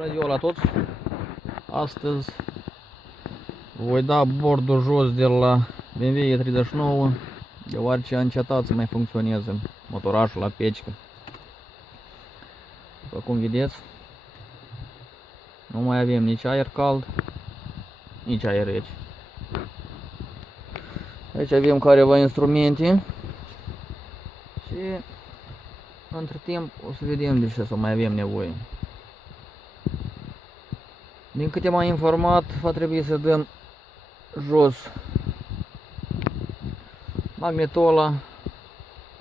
Bună ziua la toți! Astăzi voi da bordul jos de la BMW E39, deoarece a încetat să mai funcționeze motorașul la pecică. După cum vedeți, nu mai avem nici aer cald, nici aer rece. Aici avem careva instrumente și între timp o să vedem de ce să mai avem nevoie. Din câte m-am informat, va trebui să dăm jos magnetola,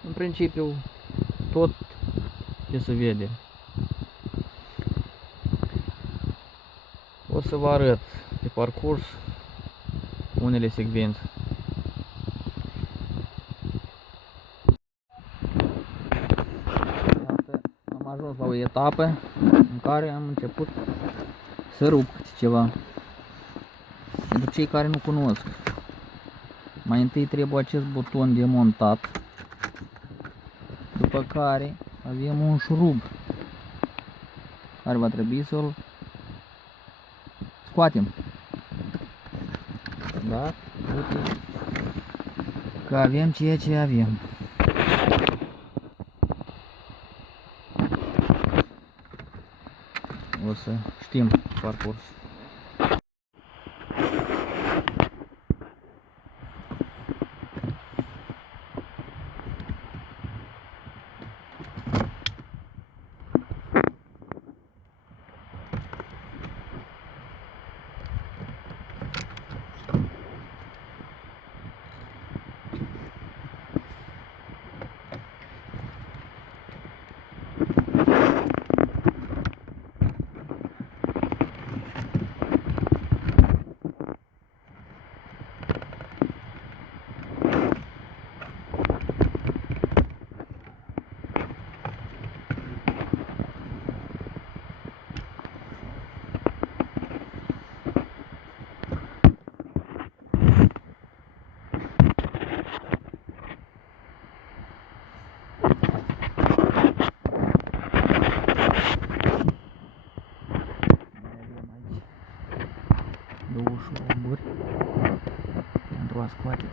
în principiu tot ce se vede. O să vă arăt pe parcurs unele secvențe. Iată, am ajuns la o etapă în care am început să rup ceva. Pentru cei care nu cunosc, mai întâi trebuie acest buton demontat, după care avem un șurub care va trebui să-l scoatem. Da? Uite că avem ceea ce avem. O să știm parcurs. Două șuruburi pentru a scoate.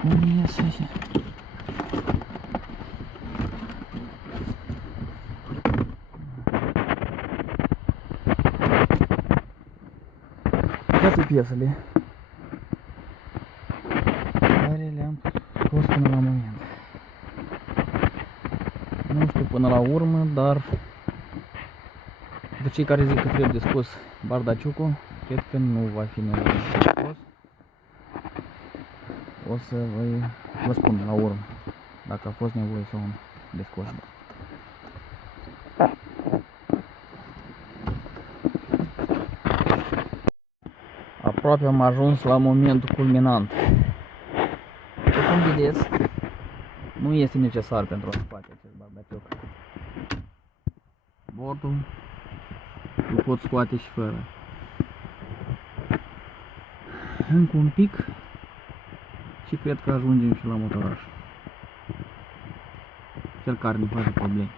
Cum iese așa? Toate piesele care le-am scos până la moment. Nu știu până la urmă, dar pentru cei care zic că trebuie scos bardaciucul, cred că nu va fi nevoie de scos. O să vă spun la urmă dacă a fost nevoie sau nu de scos. Aproape am ajuns la momentul culminant. După cum vedeți, nu este necesar pentru a scoate acest bardaciuc. Bordul îl pot scoate și fără. Încă un pic și cred că ajungem și la motoraș. Cel care ne face probleme.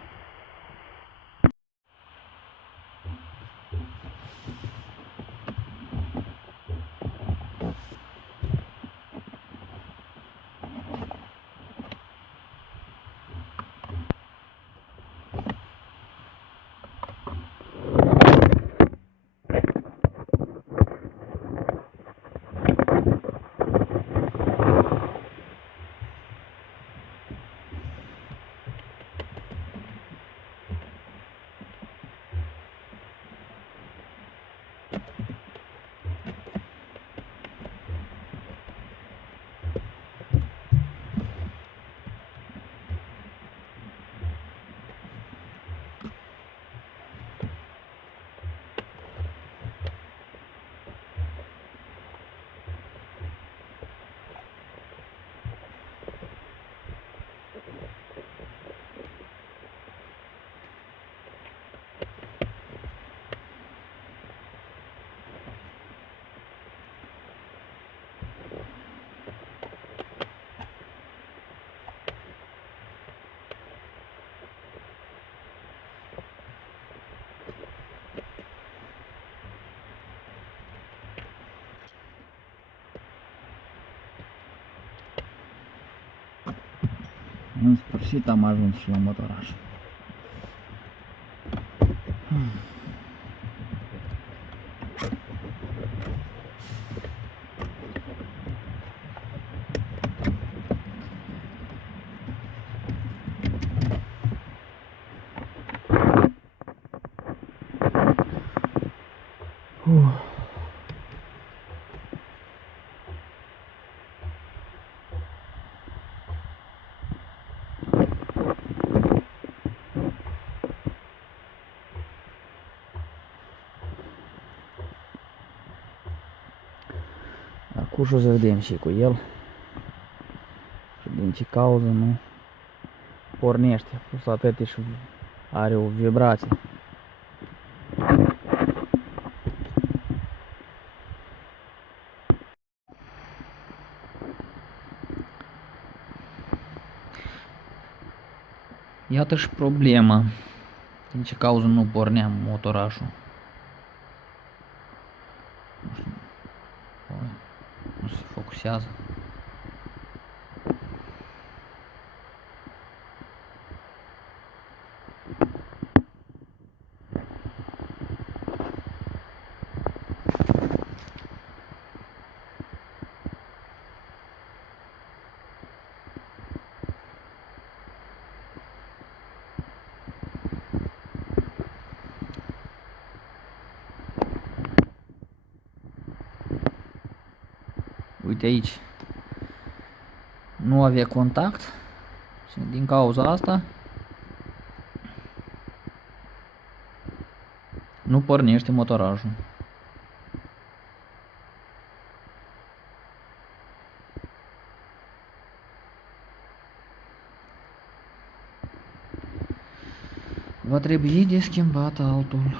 În sfârșit am ajuns și la motoraș. Acum și o să vedem și cu el și din ce cauză nu pornește. Plus atât și are o vibrație. Iată și problema. Din ce cauză nu porneam motorașul. Nu știu. Nu se focusează. Uite aici, nu avea contact și din cauza asta nu pornește motorajul. Va trebui de schimbat altul.